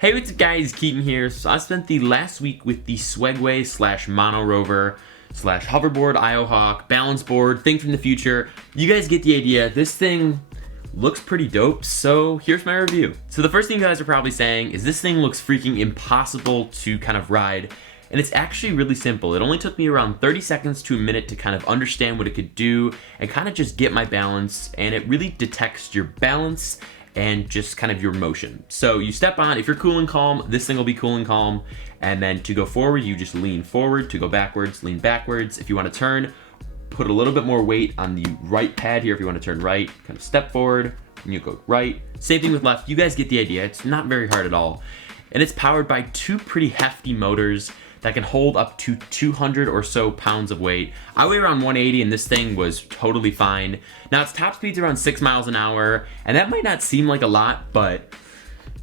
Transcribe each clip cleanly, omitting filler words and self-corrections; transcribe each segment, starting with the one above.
Hey, what's up guys, Keaton here. So I spent the last week with the Swegway / Monorover / Hoverboard, IO balance board, thing from the future. You guys get the idea. This thing looks pretty dope, so here's my review. So the first thing you guys are probably saying is this thing looks freaking impossible to kind of ride, and it's actually really simple. It only took me around 30 seconds to a minute to kind of understand what it could do and kind of just get my balance, and it really detects your balance and just kind of your motion. So you step on, if you're cool and calm, this thing will be cool and calm. And then to go forward, you just lean forward. To go backwards, lean backwards. If you want to turn, put a little bit more weight on the right pad here. If you want to turn right, kind of step forward and you go right. Same thing with left. You guys get the idea. It's not very hard at all. And it's powered by two pretty hefty motors that can hold up to 200 or so pounds of weight. I weigh around 180 and this thing was totally fine. Now its top speed's around 6 miles an hour, and that might not seem like a lot, but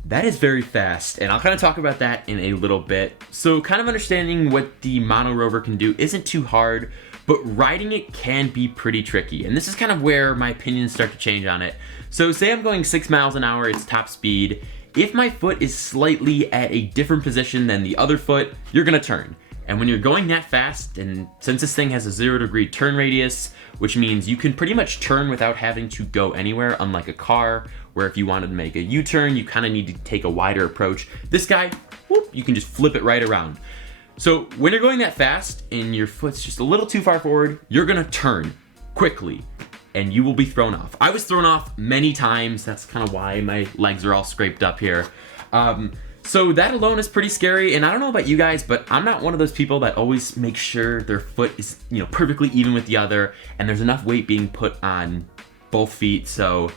that is very fast, and I'll kind of talk about that in a little bit. So kind of understanding what the Monorover can do isn't too hard, but riding it can be pretty tricky, and this is kind of where my opinions start to change on it. So say I'm going 6 miles an hour, it's top speed. If my foot is slightly at a different position than the other foot, you're gonna turn. And when you're going that fast, and since this thing has a 0-degree turn radius, which means you can pretty much turn without having to go anywhere, unlike a car, where if you wanted to make a U-turn, you kind of need to take a wider approach. This guy, whoop, you can just flip it right around. So when you're going that fast and your foot's just a little too far forward, you're gonna turn quickly and you will be thrown off. I was thrown off many times. That's kind of why my legs are all scraped up here. So that alone is pretty scary, and I don't know about you guys, but I'm not one of those people that always make sure their foot is, perfectly even with the other, and there's enough weight being put on both feet, so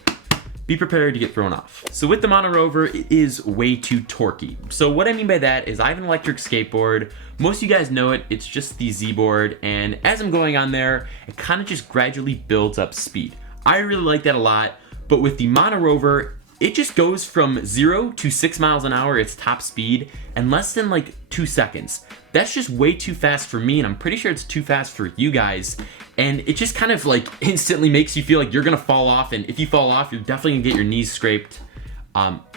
be prepared to get thrown off. So with the Monorover, it is way too torquey. So what I mean by that is I have an electric skateboard. Most of you guys know it, it's just the Z board, and as I'm going on there, it kind of just gradually builds up speed. I really like that a lot, but with the Monorover, it just goes from 0 to 6 miles an hour, its top speed, in less than like 2 seconds. That's just way too fast for me, and I'm pretty sure it's too fast for you guys. And it just kind of like instantly makes you feel like you're gonna fall off, and if you fall off, you're definitely gonna get your knees scraped.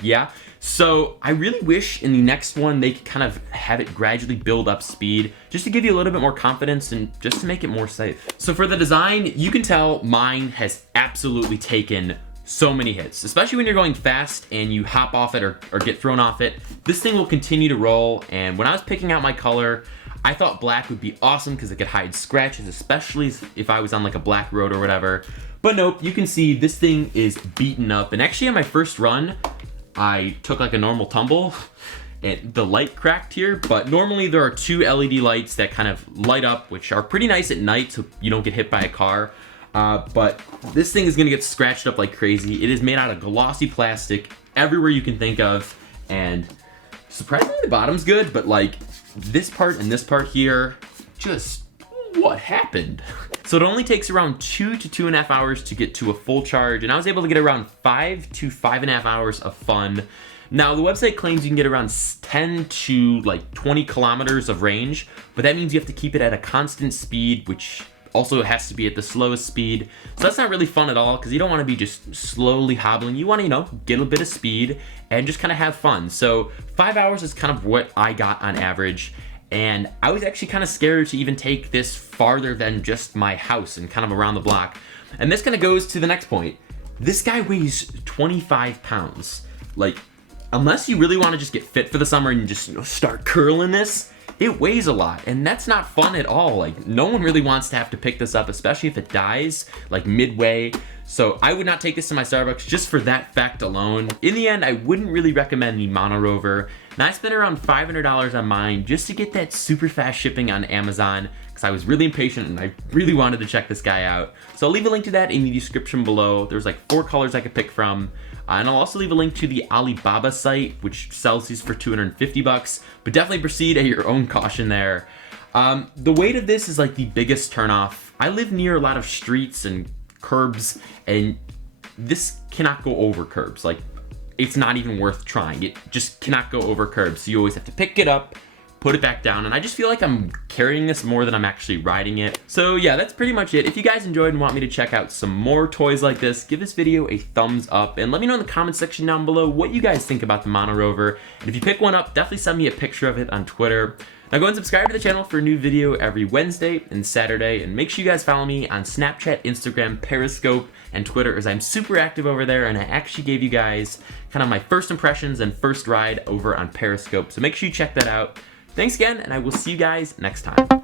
Yeah. So I really wish in the next one they could kind of have it gradually build up speed, just to give you a little bit more confidence and just to make it more safe. So for the design, you can tell mine has absolutely taken so many hits, especially when you're going fast and you hop off it or get thrown off it. This thing will continue to roll, and when I was picking out my color, I thought black would be awesome because it could hide scratches, especially if I was on like a black road or whatever. But nope, you can see this thing is beaten up, and actually on my first run, I took like a normal tumble and the light cracked here, but normally there are 2 LED lights that kind of light up, which are pretty nice at night so you don't get hit by a car. But this thing is gonna get scratched up like crazy. It is made out of glossy plastic everywhere you can think of, and surprisingly the bottom's good, but like this part and this part here, just what happened? So it only takes around 2 to 2.5 hours to get to a full charge, and I was able to get around 5 to 5.5 hours of fun. Now the website claims you can get around 10 to like 20 kilometers of range, but that means you have to keep it at a constant speed, which also has to be at the slowest speed. So that's not really fun at all, because you don't want to be just slowly hobbling. You want to, get a bit of speed and just kind of have fun. So 5 hours is kind of what I got on average. And I was actually kind of scared to even take this farther than just my house and kind of around the block. And this kind of goes to the next point. This guy weighs 25 pounds. Like, unless you really want to just get fit for the summer and just start curling this, it weighs a lot, and that's not fun at all. Like, no one really wants to have to pick this up, especially if it dies like midway. So I would not take this to my Starbucks just for that fact alone. In the end, I wouldn't really recommend the Monorover, and I spent around $500 on mine just to get that super fast shipping on Amazon, because I was really impatient and I really wanted to check this guy out. So I'll leave a link to that in the description below. There's like 4 colors I could pick from. And I'll also leave a link to the Alibaba site, which sells these for 250 bucks, but definitely proceed at your own caution there. The weight of this is like the biggest turnoff. I live near a lot of streets and curbs, and this cannot go over curbs. Like, it's not even worth trying. It just cannot go over curbs. So you always have to pick it up, put it back down, and I just feel like I'm carrying this more than I'm actually riding it. So yeah, that's pretty much it. If you guys enjoyed and want me to check out some more toys like this, give this video a thumbs up and let me know in the comment section down below what you guys think about the Monorover. And if you pick one up, definitely send me a picture of it on Twitter. Now go and subscribe to the channel for a new video every Wednesday and Saturday, and make sure you guys follow me on Snapchat, Instagram, Periscope, and Twitter, as I'm super active over there, and I actually gave you guys kind of my first impressions and first ride over on Periscope, so make sure you check that out. Thanks again, and I will see you guys next time.